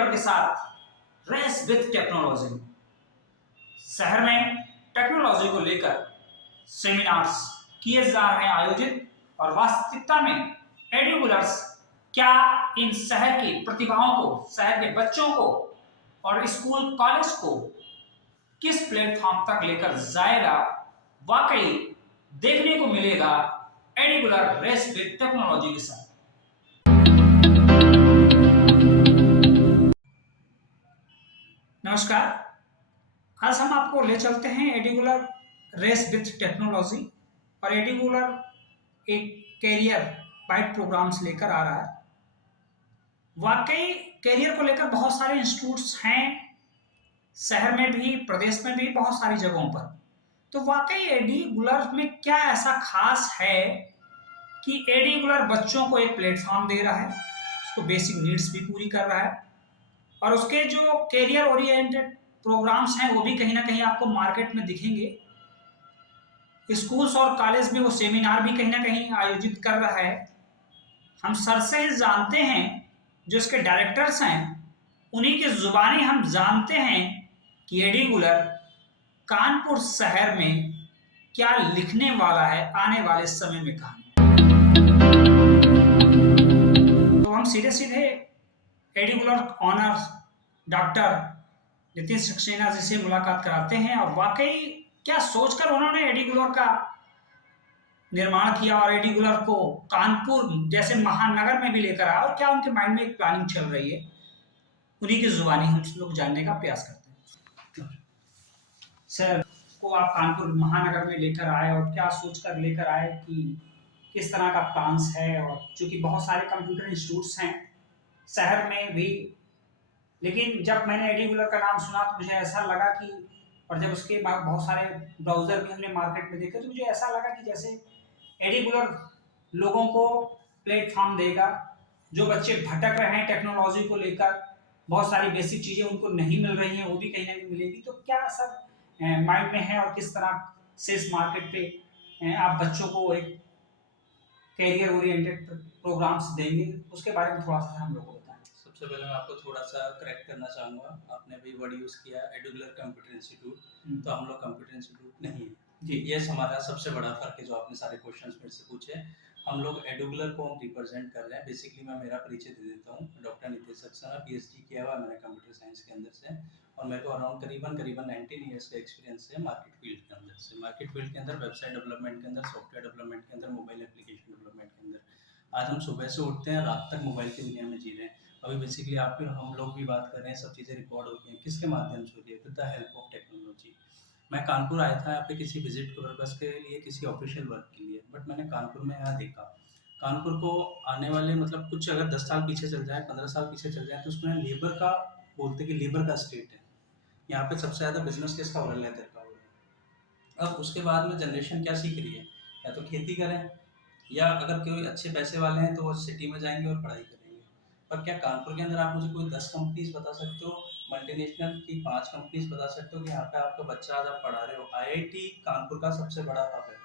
एडुलर के साथ race with technology. शहर में टेक्नोलॉजी को लेकर सेमिनार्स किए जा रहे हैं आयोजित, और वास्तविकता में एडुलर्स क्या इन शहर की प्रतिभाओं को, शहर के बच्चों को और स्कूल कॉलेज को किस प्लेटफॉर्म तक लेकर जाएगा, वाकई देखने को मिलेगा एडुलर रेस विथ टेक्नोलॉजी के साथ। नमस्कार, आज हम आपको ले चलते हैं एडुलर रेस विथ टेक्नोलॉजी, और एडुलर एक कैरियर बाइट प्रोग्राम्स लेकर आ रहा है। वाकई कैरियर को लेकर बहुत सारे इंस्टीट्यूट्स हैं, शहर में भी, प्रदेश में भी, बहुत सारी जगहों पर। तो वाकई एडुलर में क्या ऐसा खास है कि एडुलर बच्चों को एक प्लेटफॉर्म दे रहा है, उसको बेसिक नीड्स भी पूरी कर रहा है, और उसके जो कैरियर ओरिएंटेड प्रोग्राम्स हैं वो भी कहीं ना कहीं आपको मार्केट में दिखेंगे। स्कूल्स और कॉलेज में वो सेमिनार भी कहीं ना कहीं आयोजित कर रहा है। हम सर से ही जानते हैं, जो इसके डायरेक्टर्स हैं उन्हीं की जुबानी हम जानते हैं कि एडुलर कानपुर शहर में क्या लिखने वाला है आने वाले समय में कहानी। तो हम सीधे सीधे एडुलर ऑनर डॉक्टर नितिन सक्सेना जी से मुलाकात कराते हैं, और वाकई क्या सोचकर उन्होंने एडुलर का निर्माण किया और एडुलर को कानपुर जैसे महानगर में भी लेकर आया, और क्या उनके माइंड में एक प्लानिंग चल रही है, उन्हीं की जुबानी हम लोग जानने का प्रयास करते हैं। सर को आप कानपुर महानगर में लेकर आए, और क्या सोचकर लेकर आए कि किस तरह का प्लान्स है, और चूंकि बहुत सारे कंप्यूटर इंस्टीट्यूट्स हैं शहर में भी, लेकिन जब मैंने एडुलर का नाम सुना तो मुझे ऐसा लगा कि, और जब उसके बाद बहुत सारे ब्राउज़र भी हमने मार्केट में देखे, तो मुझे ऐसा लगा कि जैसे एडुलर लोगों को प्लेटफॉर्म देगा। जो बच्चे भटक रहे हैं टेक्नोलॉजी को लेकर, बहुत सारी बेसिक चीज़ें उनको नहीं मिल रही हैं, वो भी कहीं ना कहीं मिलेगी। तो क्या सर माइंड में है, और किस तरह से इस मार्केट पे आप बच्चों को एक कैरियर ओरिएंटेड प्रोग्राम्स देंगे, उसके बारे में थोड़ा सा हम लोग को बताएं। सबसे पहले मैं आपको थोड़ा सा करेक्ट करना चाहूँगा। आपने अभी वर्ड यूज़ किया एडुलर कंप्यूटर इंस्टीट्यूट, तो हम लोग कंप्यूटर इंस्टीट्यूट नहीं है जी। ये हमारा सबसे बड़ा फ़र्क है जो आपने सारे क्वेश्चंस मेरे से पूछे। हम लोग एडुलर को हम रिप्रेजेंट कर रहे हैं। बेसिकली मैं मेरा परिचय दे देता हूँ। डॉक्टर नितिन सक्सेना, पीएचडी किया हुआ है मैंने कंप्यूटर साइंस के अंदर से, और मेरे को अराउंड करीबन 19 ईयर्स का एक्सपीरियंस है मार्केट फील्ड के अंदर से। मार्केट फील्ड के अंदर वेबसाइट डेवलपमेंट के अंदर, सॉफ्टवेयर डेवलपमेंट के अंदर, मोबाइल एप्लीकेशन डेवलपमेंट के अंदर। आज हम सुबह से उठते हैं, रात तक मोबाइल की दुनिया में जी रहे हैं। अभी बेसिकली आप हम लोग भी बात कर रहे हैं, सब चीज़ें रिकॉर्ड होती हैं किसके माध्यम से होती है? With the help of technology. मैं कानपुर आया था यहाँ पे किसी विजिट के पर्पज़ के लिए, किसी ऑफिशियल वर्क के लिए, बट मैंने कानपुर में यहाँ देखा, कानपुर को आने वाले मतलब कुछ अगर 10 साल पीछे चल जाए, 15 साल पीछे चल जाए, तो उसमें लेबर का बोलते कि लेबर का स्टेट है। यहाँ पे सबसे ज़्यादा बिजनेस किसका हो रहा है? लेदर का हो रहा है। अब उसके बाद में जनरेशन क्या सीख रही है? या तो खेती करें, या अगर कोई अच्छे पैसे वाले हैं तो वो सिटी में जाएंगे और पढ़ाई करेंगे। पर क्या कानपुर के अंदर आप मुझे कोई 10 कंपनीज बता सकते हो, मल्टीनेशनल की 5 कंपनीज बता सकते हो कि यहाँ पे आपका बच्चा आज आप पढ़ा रहे हो? आईआईटी कानपुर का सबसे बड़ा हब है।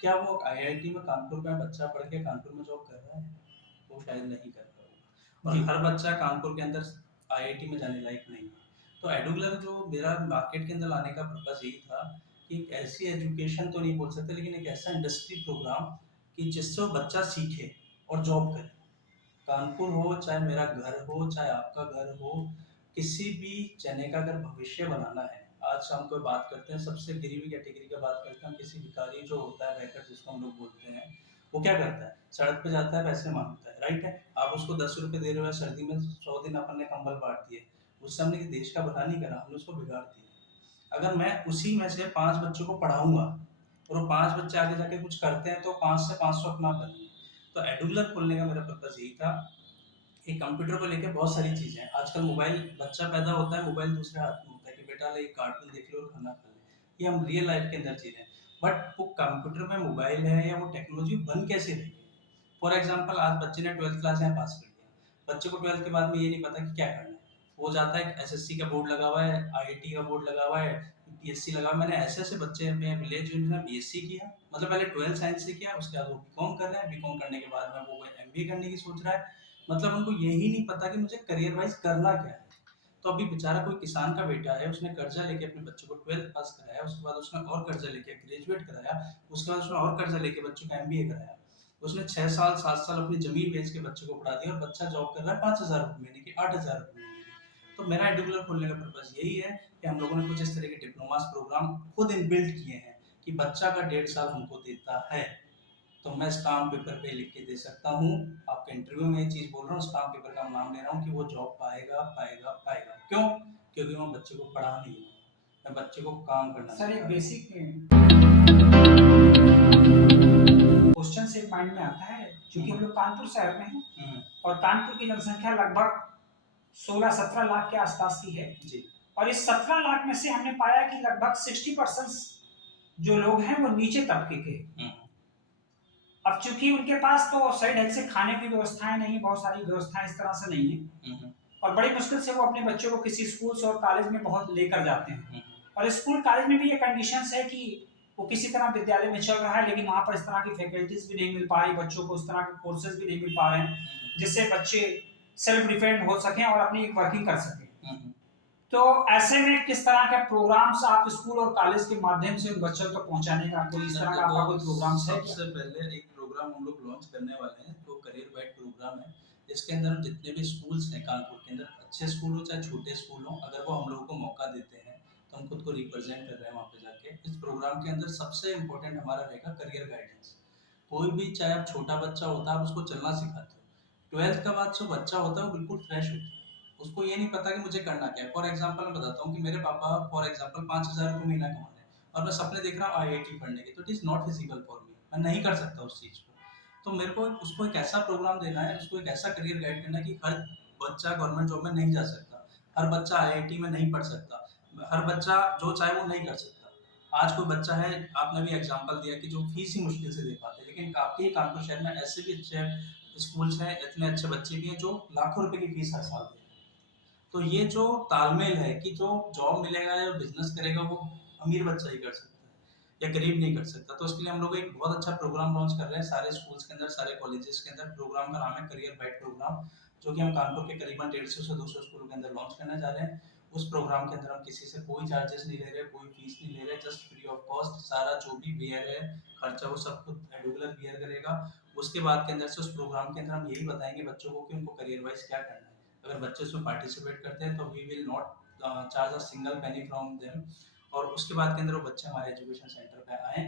क्या वो आईआईटी में कानपुर में बच्चा पढ़ के कानपुर में जॉब कर रहा है? वो शायद नहीं कर रहा होगा, और हर बच्चा कानपुर के अंदर आईआईटी में जाने लायक नहीं है। तो एडुलर जो मेरा मार्केट के अंदर लाने का पर्पज़ यही था कि एक ऐसी एजुकेशन तो नहीं बोल सकते, लेकिन एक ऐसा इंडस्ट्री प्रोग्राम कि जिससे वो बच्चा सीखे और जॉब करे। कानपुर हो, चाहे मेरा घर हो, चाहे आपका घर हो, किसी भी जने का अगर भविष्य बनाना है, आज हम कोई बात करते हैं, सबसे गिरी हुई कैटेगरी का बात करते हैं, किसी भिखारी जो होता है, बैकर जिसको हम लोग बोलते हैं, वो क्या करता है? सड़क पे जाता है, पैसे मांगता है, राइट है? आप उसको 10 रुपये दे रहे हो, सर्दी में 100 दिन अपन ने कंबल बांट दिए, उससे हमने देश का भला नहीं करा, हमने उसको बिगाड़ दिया। अगर मैं उसी में से 5 बच्चों को पढ़ाऊंगा और वो 5 बच्चे आगे जाके कुछ करते हैं, तो 5 से 500 अपना बनेंगे। तो एडुलर खोलने का मेरा पर्पज़ यही था। एक कंप्यूटर को लेके बहुत सारी चीज़ें हैं। आजकल मोबाइल, बच्चा पैदा होता है, मोबाइल दूसरे हाथ में होता है कि बेटा ले कार्टून देख लो और खाना खा ले। ये हम रियल लाइफ के अंदर जी रहे हैं। बट वो कंप्यूटर में मोबाइल है या वो टेक्नोलॉजी बन कैसे रही है? फॉर एग्जाम्पल, आज बच्चे ने 12th क्लास यहाँ पास कर लिया। बच्चे को 12th के बाद में ये नहीं पता कि क्या करना है। वो जाता है, एसएससी का बोर्ड लगा हुआ है, आईआईटी का बोर्ड लगा हुआ है, पीएससी लगा हुआ है। मैंने ऐसे-ऐसे बच्चे अपने विलेज जिन्होंने बीएससी किया, मतलब पहले 12th साइंस से किया, उसके बाद वो बीकॉम कर रहे हैं, बीकॉम करने के बाद में वो एमबीए करने की सोच रहा है। मतलब उनको यही नहीं पता कि मुझे करियर वाइज करना क्या है। तो अभी बेचारा कोई किसान का बेटा है, उसने कर्जा लेके अपने बच्चे को 12th पास कराया, उसके बाद उसने और कर्जा लेके ग्रेजुएट कराया, उसके बाद उसने और कर्जा लेके बच्चों का एमबीए कराया। उसने 6 साल 7 साल अपनी जमीन बेच के बच्चे को पढ़ा दिया और बच्चा जॉब कर रहा है 5,000 रुपए महीने की, 8,000 रुपए महीने की। तो मेरा एडुलर खोलने का पर्पस यही है कि हम लोगों ने कुछ इस तरह के डिप्लोमास प्रोग्राम खुद इनबिल्ट किए हैं कि बच्चा का 1.5 साल हमको देता है तो मैं स्टाम्प पेपर पे लिख के दे सकता हूँ। आपके इंटरव्यू में ये चीज़ बोल रहा हूँ, स्टाम्प पेपर का नाम ले रहा हूँ कि वो जॉब पाएगा पाएगा पाएगा। क्यों? क्योंकि मैं बच्चे को पढ़ा नहीं हूँ, मैं बच्चे को काम करना सर एक सिखा बेसिक क्वेश्चन से माइंड में आता है, क्योंकि हम लोग कानपुर शहर में हैं रहा हूँ। और कानपुर की जनसंख्या लगभग 16-17 लाख के आसपास की है जी। और इस 17 लाख में से हमने पाया कि लगभग 60% जो लोग हैं वो नीचे तबके के हैं। अब चूंकि उनके पास तो सही ढंग से खाने की व्यवस्थाएं नहीं, बहुत सारी व्यवस्थाएं इस तरह से नहीं है और बड़ी मुश्किल से वो अपने बच्चों को किसी स्कूल से और कॉलेज में बहुत लेकर जाते हैं और स्कूल कॉलेज में भी ये कंडीशंस है कि वो किसी तरह विद्यालय में चल रहा है लेकिन वहाँ पर इस तरह की फैकल्टीज भी नहीं मिल पा रही, बच्चों को उस तरह के कोर्सेज भी नहीं मिल पा रहे हैं जिससे बच्चे सेल्फ डिपेंड हो सकें और अपनी वर्किंग कर सकें। तो ऐसे में किस तरह के प्रोग्राम्स आप स्कूल और कॉलेज के माध्यम से उन बच्चों तक पहुंचाने का कोई इस तरह का आपका कोई प्रोग्राम्स है? सबसे पहले एक प्रोग्राम हम लोग लॉन्च करने वाले हैं जो करियर गाइड प्रोग्राम है। इसके अंदर जितने भी स्कूल्स हैं कानपुर के अंदर, अच्छे स्कूल हो चाहे छोटे स्कूल हो, अगर वो हम लोगों को मौका देते हैं तो हम खुद को रिप्रेजेंट कर रहे हैं वहाँ पे जाके। इस प्रोग्राम के अंदर सबसे इम्पोर्टेंट हमारा रहेगा करियर गाइडेंस। कोई भी चाहे आप छोटा बच्चा होता है आप उसको चलना सिखाते हो, 12th का बाद जो बच्चा होता है वो बिल्कुल फ्रेश होता है, उसको ये नहीं पता कि मुझे करना क्या है। फॉर एग्जांपल मैं बताता हूँ कि मेरे पापा फॉर एग्जांपल 5,000 रुपये महीना कमा रहे हैं और मैं सपने देख रहा हूँ आईआईटी पढ़ने के, तो it is not feasible for me, मैं नहीं कर सकता उस चीज़ को। तो मेरे को उसको एक ऐसा प्रोग्राम देना है, उसको एक ऐसा करियर गाइड करना है कि हर बच्चा गवर्नमेंट जॉब में नहीं जा सकता, हर बच्चा आईआईटी में नहीं पढ़ सकता, हर बच्चा जो चाहे वो नहीं कर सकता। आज कोई बच्चा है, आपने भी एग्जांपल दिया कि जो फीस ही मुश्किल से दे पाते हैं, लेकिन आपके ही कानपुर शहर में ऐसे भी अच्छे स्कूल्स हैं, इतने अच्छे बच्चे भी हैं जो लाखों रुपए की फीस हर साल दे रहे हैं। तो ये जो तालमेल है कि जो जॉब मिलेगा या बिजनेस करेगा वो अमीर बच्चा ही कर सकता है या गरीब नहीं कर सकता। तो उसके लिए हम लोग एक बहुत अच्छा प्रोग्राम लॉन्च कर रहे हैं सारे स्कूल्स के अंदर, सारे कॉलेजेस के अंदर। प्रोग्राम का नाम है करियर गाइड प्रोग्राम, जो कि हम कानपुर के करीबन 150 से 200 स्कूलों के अंदर लॉन्च करने जा रहे हैं। उस प्रोग्राम के अंदर हम किसी से कोई चार्जेस नहीं ले रहे, कोई फीस नहीं ले रहे, जस्ट फ्री ऑफ कॉस्ट सारा जो भी बियर है खर्चा वो सब खुद एडुलर बियर करेगा। उसके बाद के अंदर से उस प्रोग्राम के अंदर हम यही बताएंगे बच्चों को कि उनको करियर वाइज क्या करना है। अगर बच्चे उसमें पार्टिसिपेट करते हैं तो we will not charge a single penny from them. और उसके बाद के अंदर वो बच्चे हमारे एजुकेशन सेंटर पे आए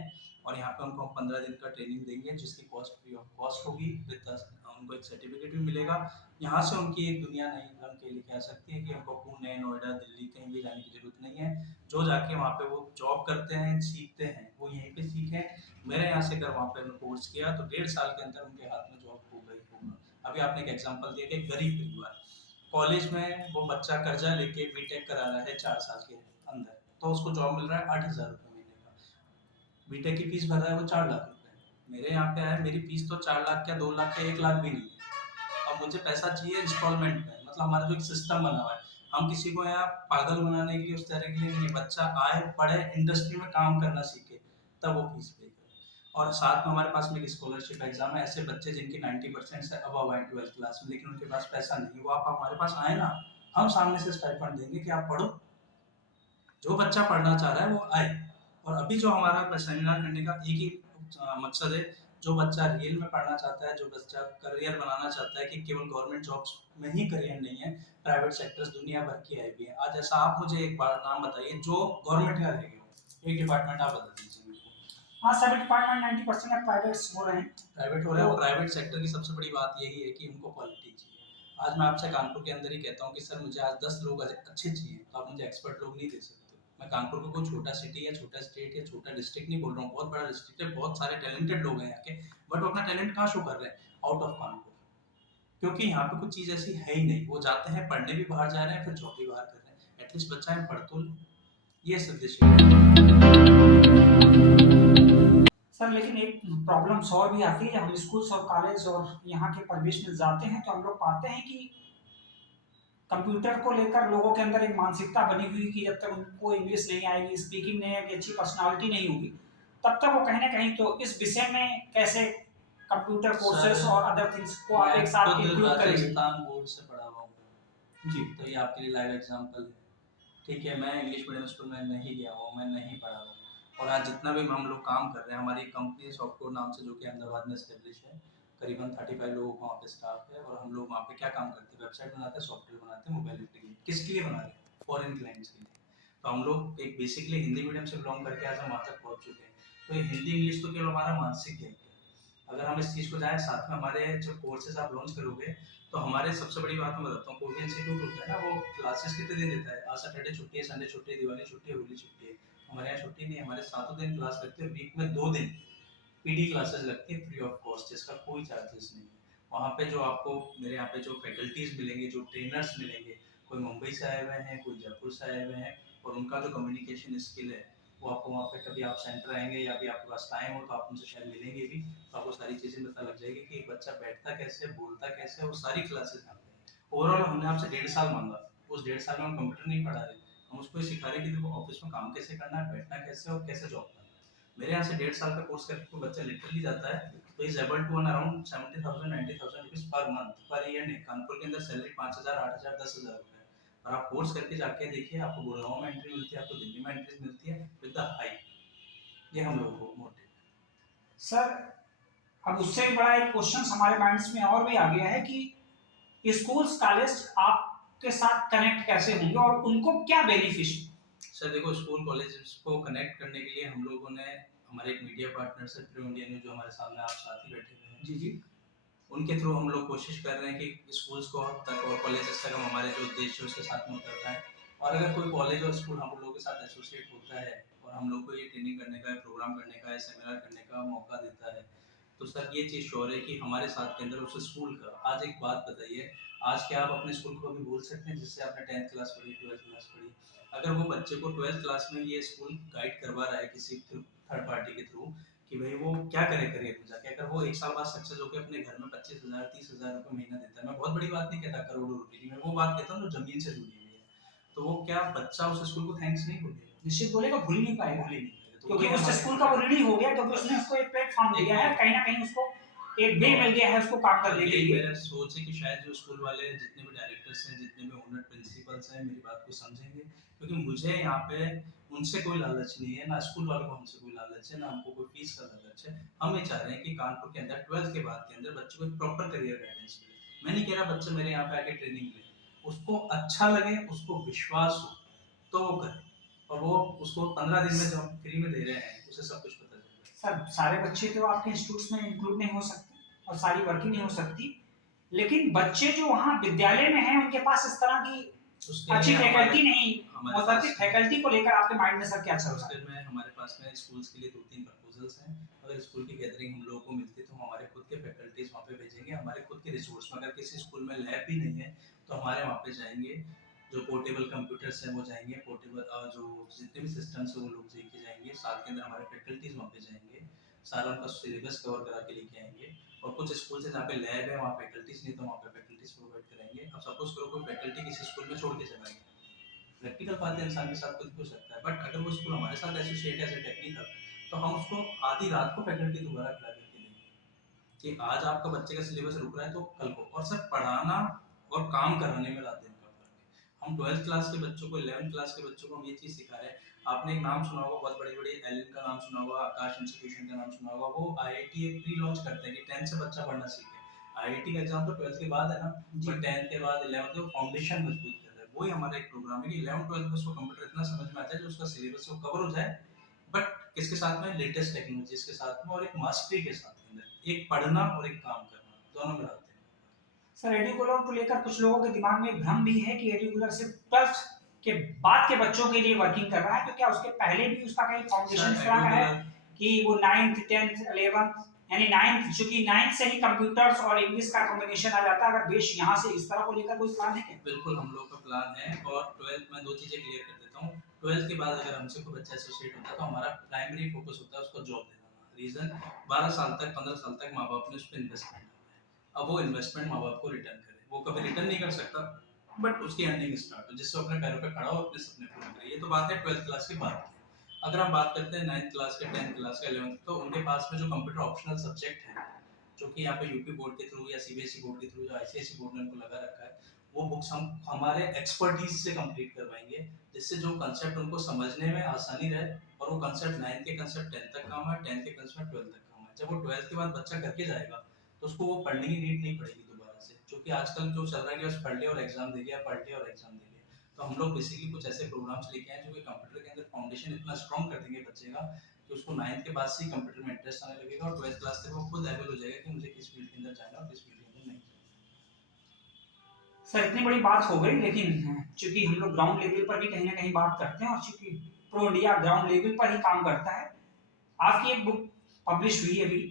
और यहाँ पे उनको 15 दिन का ट्रेनिंग देंगे जिसकी कॉस्ट फ्री ऑफ कॉस्ट होगी, विद उनको एक सर्टिफिकेट भी मिलेगा। यहाँ से उनकी एक दुनिया नई ढंग के लेके आ सकती है कि उनको पुणे, नोएडा, दिल्ली कहीं भी जाने की जरूरत नहीं है। जो जाके वहाँ पे वो जॉब करते हैं, सीखते हैं, वो यहीं पे सीखें। मेरे यहाँ से अगर वहाँ पे कोर्स किया तो 1.5 साल के अंदर उनके हाथ में जॉब होगा ही होगा। अभी आपने एक एग्जांपल दिया कि एक गरीब परिवार कॉलेज में वो बच्चा कर्जा लेके बीटेक करा रहा है 4 साल के अंदर, तो उसको जॉब मिल रहा है 8,000 रुपये महीने का। बीटेक की फीस भर रहा है वो 4 लाख रुपए। मेरे यहाँ पे है, मेरी फीस तो 4 लाख क्या 2 लाख क्या 1 लाख भी नहीं है और मुझे पैसा चाहिए इंस्टॉलमेंट में। मतलब हमारा जो एक सिस्टम बना हुआ है, हम किसी को यहाँ पागल बनाने के लिए उस तरह के लिए नहीं, बच्चा आए पढ़े इंडस्ट्री में काम करना सीखे तब वो फीस पे करे। और साथ में हमारे पास में एक स्कॉलरशिप एग्जाम है, ऐसे बच्चे जिनकी 90% से अबव आए 12th क्लास में लेकिन उनके पास पैसा नहीं है, वो आप हमारे पास आए ना, हम सामने से स्टाइपेंड देंगे कि आप पढ़ो, जो बच्चा पढ़ना चाह रहा है वो आए। और अभी जो हमारा सेमिनार करने का एक ही मकसद है, जो बच्चा रियल में पढ़ना चाहता है, जो बच्चा करियर बनाना चाहता है कि केवल गवर्नमेंट जॉब्स में ही करियर नहीं है, प्राइवेट सेक्टर्स दुनिया भर की आई भी है। आज ऐसा आप मुझे एक बार नाम बताइए जो गवर्नमेंट का रहेगा, एक डिपार्टमेंट आप बता दीजिए मेरे को। हाँ, सभी डिपार्टमेंट 90% अब प्राइवेट्स हो रहे हैं। प्राइवेट हो रहा है और प्राइवेट सेक्टर की सबसे बड़ी बात यही है कि उनको क्वालिटी चाहिए। आज मैं आपसे कानपुर के अंदर ही कहता हूँ कि सर मुझे आज 10 लोग अच्छे चाहिए, तो आप मुझे एक्सपर्ट लोग नहीं दे सकते। मैं कानपुर को कोई छोटा सिटी या छोटा स्टेट या छोटा डिस्ट्रिक्ट नहीं बोल रहा हूँ, बहुत बड़ा डिस्ट्रिक्ट है, बहुत सारे टैलेंटेड लोग हैं यहाँ के, बट वो अपना टैलेंट कहाँ शो कर रहे हैं? Out of Kanpur. क्योंकि यहाँ पे कुछ चीज़ ऐसी है ही नहीं, वो जाते हैं पढ़ने भी बाहर जा रहे हैं, फिर जॉब भी बाहर कर रहे हैं। एटलीस्ट बच्चा है पढ़ तो ले। ये सदस्य सर लेकिन एक प्रॉब्लम्स और भी आती है, जब हम स्कूल्स और कॉलेज और यहाँ के परिवेश में जाते हैं तो हम लोग पाते हैं कि कंप्यूटर को लेकर लोगों के अंदर एक मानसिकता बनी हुई कि जब तक उनको इंग्लिश नहीं आएगी, स्पीकिंग नहीं आएगी, अच्छी पर्सनालिटी नहीं होगी, तब तक वो कहीं ना कहीं, तो इस विषय में कैसे कंप्यूटर कोर्सेस और अदर थिंग्स को आप एक साथ इंक्लूड करेंगे? राजस्थान बोर्ड से पढ़ा हुआ हूँ, जी। तो ये आपके लिए लाइव एग्जांपल है। ठीक है, मैं इंग्लिश मीडियम स्कूल में नहीं गया हूँ, मैं नहीं पढ़ा हूँ, और आज जितना भी हम लोग काम कर रहे हैं, हमारी कंपनी सॉफ्टकोर नाम से, जो कि अहमदाबाद में एस्टेब्लिश है, करीबन 35 लोगों का वहाँ पे स्टाफ है, और हम लोग वहाँ पे क्या काम करते हैं, वेबसाइट बनाते हैं, सॉफ्टवेयर बनाते हैं मोबाइल ऐप के लिए। किसके लिए बना रहे हैं? फॉरेन क्लाइंट्स के लिए। तो हम लोग एक बेसिकली हिंदी मीडियम से बिलोंग करके आज हम वहाँ तक पहुँच चुके हैं। तो ये हिंदी इंग्लिश तो केवल हमारा मानसिक है। अगर हम इस चीज़ को जाएँ साथ में, हमारे जब कोर्सेज़ आप लॉन्च करोगे, तो हमारे सबसे बड़ी बात मैं बताता हूँ, कोई भी इंस्टीट्यूट होता है ना, वो क्लासेस कितने दिन देता है? आज सैटरडे छुट्टी है, संडे छुट्टी है, दिवाली छुट्टी है, होली छुट्टी है। हमारे यहाँ छुट्टी नहीं है, हमारे सातों दिन क्लास लगती है, वीक में 2 दिन पीडी क्लासेस लगती है फ्री ऑफ कॉस्ट, जिसका कोई चार्जेस नहीं है। वहाँ पे जो आपको मेरे यहाँ पे जो फैकल्टीज़ मिलेंगे, जो ट्रेनर्स मिलेंगे, कोई मुंबई से आए हुए हैं, कोई जयपुर से आए हुए हैं, और उनका जो कम्युनिकेशन स्किल है, वो आपको वहाँ पे कभी आप सेंटर आएँगे या फिर आपके पास टाइम हो तो आप उनसे शायद मिलेंगे भी, तो आपको सारी चीज़ें पता लग जाएगी कि एक बच्चा बैठता कैसे है, बोलता कैसे है, वो सारी क्लासेस यहाँ पे हैं। ओवरऑल हमने आपसे 1.5 साल माँगा, उस 1.5 साल में हम कंप्यूटर नहीं पढ़ा रहे, हम उसको ये सिखा रहे हैं कि देखो ऑफ़िस में काम कैसे करना है, बैठना कैसे है और कैसे जॉब करना है। मेरे यहाँ से 1.5 साल का कोर्स करके कोई बच्चा लिटरली जाता है, तो is able to earn around 70,000 90,000 rupees per month, per year नहीं। कानपुर के अंदर सैलरी 5,000 8,000 10,000 रुपए है। और आप कोर्स करके जाके देखिए, आपको गुड़गाँव में एंट्री मिलती है, आपको दिल्ली में एंट्री मिलती है विद द हाइक। ये हम लोगों को मोटिव है। सर, अब उससे भी बड़ा एक क्वेश्चन हमारे माइंड्स में और भी आ गया है कि स्कूल्स कॉलेज आपके साथ कनेक्ट कैसे होंगे और उनको क्या बेनिफिट? सर देखो, स्कूल कॉलेजेस को कनेक्ट करने के लिए हम लोगों ने, हमारे एक मीडिया पार्टनर है प्रो इंडिया न्यूज़, जो हमारे सामने आप साथ ही बैठे हुए हैं, जी जी। उनके थ्रू हम लोग कोशिश कर रहे हैं कि स्कूल्स को तक और कॉलेजेस तक हम हमारे जो उद्देश्य है उसके साथ में उतर पाएँ। और अगर कोई कॉलेज और स्कूल हम लोगों के साथ एसोसिएट होता है और हम लोग को ये ट्रेनिंग करने का, प्रोग्राम करने का, सेमिनार करने का मौका देता है, तो सर ये चीज़ श्योर है कि हमारे साथ के अंदर उस स्कूल का, आज एक बात बताइए, आज क्या आप अपने स्कूल को कभी भूल सकते हैं जिससे आपने 10th क्लास पढ़ी, 12th क्लास पढ़ी? अगर वो बच्चे को 12th क्लास में ये स्कूल गाइड करवा रहा है किसी थर्ड पार्टी के थ्रू, कि भाई वो क्या करे करियर में जाके, अगर वो 1 साल बाद सक्सेस होके अपने घर में 25,000 30,000 रुपए महीना देता है, मैं बहुत बड़ी बात नहीं कहता करोड़ों रुपए की, मैं वो बात कहता हूँ जो ज़मीन से जुड़ी हुई है, तो वो क्या बच्चा उस स्कूल को थैंक्स नहीं बोलेगा? निश्चित बोलेगा, भूल ही नहीं पाएगा, भूल ही नहीं पाएगा। तो क्योंकि ये उस हमारे स्कूल का वो ऋणी हो गया, क्योंकि उसने उसको एक प्लेटफॉर्म दिया है, कहीं ना कहीं उसको एक वे मिल गया है उसको काम करने के यही लिए। मेरा सोच है कि शायद जो स्कूल वाले जितने भी डायरेक्टर्स हैं, जितने भी ओनर प्रिंसिपल्स हैं, मेरी बात को समझेंगे, क्योंकि मुझे यहाँ पे उनसे कोई लालच नहीं है, ना स्कूल वालों को हमसे कोई लालच है, ना हमको कोई फीस का लालच है। हम ये चाह रहे हैं कि कानपुर के अंदर 12th के बाद के अंदर बच्चों को एक प्रॉपर करियर गाइडेंस मिले। मैं नहीं कह रहा बच्चा मेरे यहाँ पे आके ट्रेनिंग ले, उसको अच्छा लगे, उसको विश्वास हो, तो वो करे, और वो उसको 15 दिन में जो हम फ्री में दे रहे हैं, उसे सब कुछ पता चल जाए। सर, सारे बच्चे तो आपके इंस्टीट्यूट्स में इंक्लूड नहीं हो सकते और सारी वर्किंग नहीं हो सकती, लेकिन बच्चे जो वहाँ विद्यालय में हैं उनके पास इस तरह की उसके अच्छी लिए फैकल्टी नहीं हमारे होता पास थी। फैकल्टी को लेकर आपके माइंड में सर क्या चल रहा है? हॉस्टल में हमारे पास में स्कूल्स के लिए 2-3 प्रपोजल्स हैं। अगर स्कूल की गैदरिंग हम लोगों को मिलती है तो हम हमारे खुद के फैकल्टीज़ वहाँ पे भेजेंगे, हमारे खुद के रिसोर्स में। अगर किसी स्कूल में लैब भी नहीं है तो हमारे वहाँ पे जाएँगे, जो पोर्टेबल कंप्यूटर्स हैं वो जाएँगे, पोर्टेबल जो जितने भी सिस्टम्स हैं वो लोग लेके जाएँगे, साल के अंदर हमारे फैकल्टीज़ वहाँ पे जाएँगे, सारा उनका सिलेबस कवर करा के लेके आएँगे। और कुछ स्कूल्स हैं जहाँ पे लैब है, वहाँ फैकल्टीज़ नहीं, तो वहाँ पे फैकल्टीज़ प्रोवाइड कराएँगे। अब सपोज़ करो कोई फैकल्टी किसी स्कूल में छोड़ के चला गया, प्रैक्टिकल बात है, इंसान के साथ कुछ भी हो सकता है, बट अगर वो स्कूल हमारे साथ एसोसिएट है एज ए टेक्निकल, तो हम उसको आधी रात को फैकल्टी दोबारा खड़ा करके देंगे कि आज आपका बच्चे का सिलेबस रुक रहा है तो कल को। और सर पढ़ाना और काम कराने में रात दिन का फर्क है। हम 12th क्लास के बच्चों को, 11th क्लास के बच्चों को हम ये चीज़ सिखा रहे हैं। आपने एक नाम सुना होगा, बहुत बड़ी बड़ी एलिन का नाम सुना होगा, आकाश इंस्टीट्यूशन का नाम सुना होगा, वो आईआईटी एक प्री लॉन्च करते हैं कि 10th से बच्चा पढ़ना सीखे। आईआईटी का एग्जाम तो 12th के बाद है ना, बट 10th के बाद 11th में फाउंडेशन मजबूत कर रहा है। वही हमारा एक प्रोग्राम है कि 11th 12th में उसको कंप्यूटर इतना समझ में आता है जो उसका सिलेबस को कवर हो जाए, बट किसके साथ में, लेटेस्ट टेक्नोलॉजीज के साथ में और एक मास्टरी के साथ में, एक पढ़ना और एक काम करना दोनों में रहते हैं। सर, एडुकुलर को लेकर कुछ लोगों के दिमाग में भ्रम भी है कि एडुकुलर सिर्फ 12th के बाद के बच्चों के लिए वर्किंग कर रहा है, तो क्या उसके पहले भी उसका कहीं फाउंडेशन इस तरह का है कि वो 9th 10th 11th, यानी 9th, चूंकि 9th से ही कंप्यूटर्स और इंग्लिश का कॉम्बिनेशन आ जाता है, अगर बेस यहाँ से इस तरह को लेकर कोई प्लान है क्या? बिल्कुल हम लोग का प्लान है। और 12th में दो चीज़ें क्लियर कर देता हूँ। 12th के बाद अगर हमसे कोई बच्चा एसोसिएट होता है तो हमारा प्राइमरी फोकस होता है उसको जॉब दिलाना। रीज़न, 12 साल तक 15 साल तक माँ बाप ने उस पर इन्वेस्टमेंट डाला है, अब वो इन्वेस्टमेंट माँ बाप को रिटर्न करे, वो कभी रिटर्न नहीं कर सकता, बट उसकी अर्निंग स्टार्ट हो जिससे वो अपने पैरों पर खड़ा हो, अपने सपने पूरे करे। ये तो बात है 12th क्लास के बाद की। अगर हम बात करते हैं 9th क्लास के, 10th क्लास के, 11th, तो उनके पास में जो कंप्यूटर ऑप्शनल सब्जेक्ट है, जो कि यहाँ पे यूपी बोर्ड के थ्रू या सीबीएसई बोर्ड के थ्रू, जो आईसीएसई बोर्ड ने उनको लगा रखा है, वो बुक्स हम हमारे एक्सपर्टीज से कंप्लीट करवाएंगे, जिससे जो कंसेप्ट उनको समझने में आसानी रहे, और वो कंसेप्ट 9th के कंसेप्ट 10th तक काम है, 10th के कंसेप्ट 12th तक काम है। जब वो 12th के बाद बच्चा करके जाएगा तो उसको वो पढ़ने की नीड नहीं पड़ेगी दोबारा से, क्योंकि आजकल जो चल रहा है कि बस पढ़ लिया और एग्जाम दे लिया, पढ़ लिया और एग्जाम दे लिया। तो हम लोग बेसिकली कुछ ऐसे प्रोग्राम्स लेके आए जो कि कंप्यूटर के अंदर फाउंडेशन इतना स्ट्रॉन्ग कर देंगे बच्चे का कि उसको 9th के बाद से ही कंप्यूटर में इंटरेस्ट आने लगेगा, और 12th क्लास तक वो खुद एबल हो जाएगा कि मुझे किस फील्ड के अंदर जाना है और किस फील्ड के अंदर नहीं जाना। सर इतनी बड़ी बात हो गई, लेकिन चूंकि हम लोग ग्राउंड लेवल पर भी कहीं ना कहीं बात करते हैं, और चूंकि प्रो इंडिया ग्राउंड लेवल पर ही काम करता है, आपकी एक बुक पब्लिश हुई है अभी,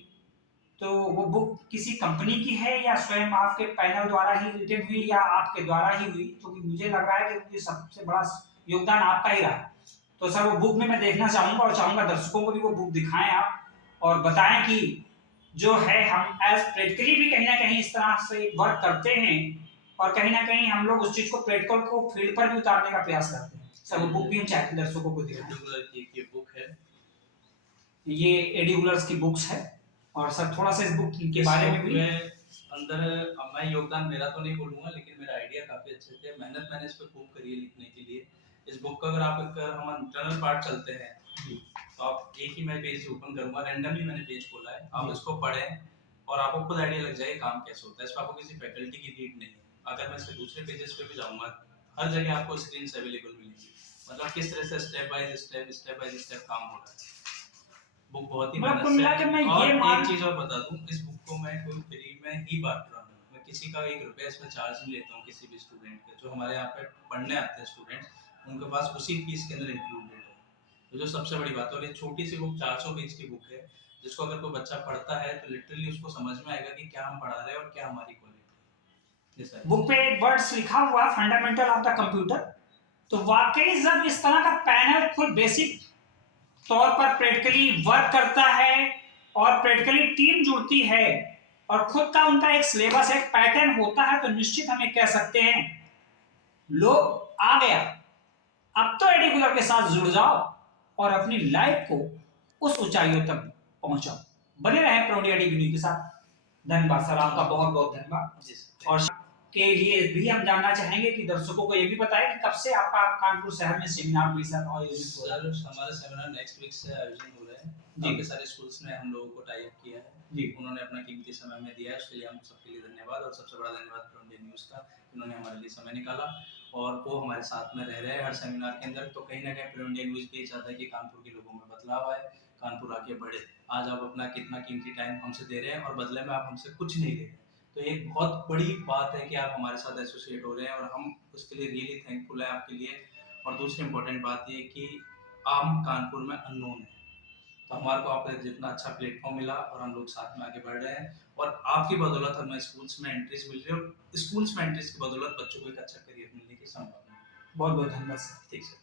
तो वो बुक किसी कंपनी की है या स्वयं आपके पैनल द्वारा ही रिटन हुई या आपके द्वारा ही हुई? क्योंकि मुझे लग रहा है कि सबसे बड़ा योगदान आपका ही रहा। तो सर वो बुक में मैं देखना चाहूंगा, और चाहूंगा दर्शकों को भी वो बुक दिखाएं आप, और बताएं कि जो है हम एज प्रैक्टिकली भी कहीं ना कहीं इस तरह से वर्क करते हैं, और कहीं ना कहीं हम लोग उस चीज को प्रैक्टिकल को फील्ड पर भी उतारने का प्रयास करते हैं। सर वो बुक भी हम चाहते हैं दर्शकों को दिखाएं। एडुलर की एक बुक है, ये एडिगुलर्स की बुक्स है, और सर थोड़ा सा इस बुक के बारे में भी। अंदर अब मैं योगदान मेरा तो नहीं बोलूंगा, लेकिन मेरा आइडिया काफी अच्छे थे, मेहनत मैंने इस पे खूब करी है लिखने के लिए। इस बुक का अगर हम इंटरनल पार्ट चलते हैं तो आप एक ही मैं पेज ओपन करूंगा, रैंडमली मैंने पेज खोला है, आप इसको पढ़ें और आपको खुद आइडिया लग जाएगा काम कैसे होता है। इस पर आपको किसी फैकल्टी की नीड नहीं है। अगर मैं इसके दूसरे पेजेस पे भी जाऊंगा, हर जगह आपको स्क्रीन अवेलेबल मिलेगी, मतलब किस तरह से स्टेप बाय स्टेप काम हो रहा है। बुक बहुत ही मेहनत से, और एक चीज और बता दूं, इस बुक को मैं कोई फ्री में ही बांट रहा हूँ, मैं किसी का 1 रुपया इसमें चार्ज नहीं लेता हूँ किसी भी स्टूडेंट का। जो हमारे यहाँ पे पढ़ने आते हैं स्टूडेंट्स, उनके पास उसी फीस के अंदर इंक्लूडेड है। तो जो सबसे बड़ी बात है, और ये छोटी सी बुक 400 पेज की बुक है, जिसको अगर कोई बच्चा पढ़ता है तो लिटरली उसको समझ में आएगा कि क्या हम पढ़ा रहे हैं और क्या हमारी क्वालिटी है। बुक पे एक वर्ड्स लिखा हुआ फंडामेंटल ऑफ द कंप्यूटर, तो वाकई जब इस तरह का पैनल खुद बेसिक तौर पर प्रैक्टिकली वर्क करता है और प्रैक्टिकली टीम जुड़ती है और खुद का उनका एक सिलेबस एक पैटर्न होता है, तो निश्चित हम कह सकते हैं लोग आ गया, अब तो एडिकुलर के साथ जुड़ जाओ और अपनी लाइफ को उस ऊंचाइयों तक पहुंचाओ। बने रहे प्रो इंडिया टीवी के साथ। धन्यवाद सर, आपका बहुत बहुत धन्यवाद। और के लिए भी हम जानना चाहेंगे कि दर्शकों को ये भी बताएं कि कब से आपका कानपुर शहर में सेमिनार भी सर आयोजित हो रहा है? हमारा सेमिनार नेक्स्ट वीक से आयोजन हो रहा है। काफी सारे स्कूल्स ने हम लोगों को टाई अप किया है जी, उन्होंने अपना कीमती समय में दिया है, उसके लिए हम सबके लिए धन्यवाद। और सबसे बड़ा धन्यवाद प्रो इंडिया न्यूज़ का, उन्होंने हमारे लिए समय निकाला और वो हमारे साथ में रह रहे हैं हर सेमिनार के अंदर। तो कहीं ना कहीं प्रो इंडिया न्यूज़ भी ये चाहता है कि कानपुर के लोगों में बदलाव आए, कानपुर आगे बढ़े। आज आप अपना कितना कीमती टाइम हमसे दे रहे हैं और बदले में आप हमसे कुछ नहीं ले रहे, तो एक बहुत बड़ी बात है कि आप हमारे साथ एसोसिएट हो रहे हैं, और हम उसके लिए रियली थैंकफुल है आपके लिए। और दूसरी इंपॉर्टेंट बात ये कि हम कानपुर में अननोन है, तो हमारे को आप जितना अच्छा प्लेटफॉर्म मिला और हम लोग साथ में आगे बढ़ रहे हैं, और आपकी बदौलत हमें स्कूल्स में एंट्रीज मिल रही है, और स्कूल्स में एंट्रीज की बदौलत बच्चों को एक अच्छा करियर मिलने की संभावना है। बहुत बहुत धन्यवाद सर। ठीक है।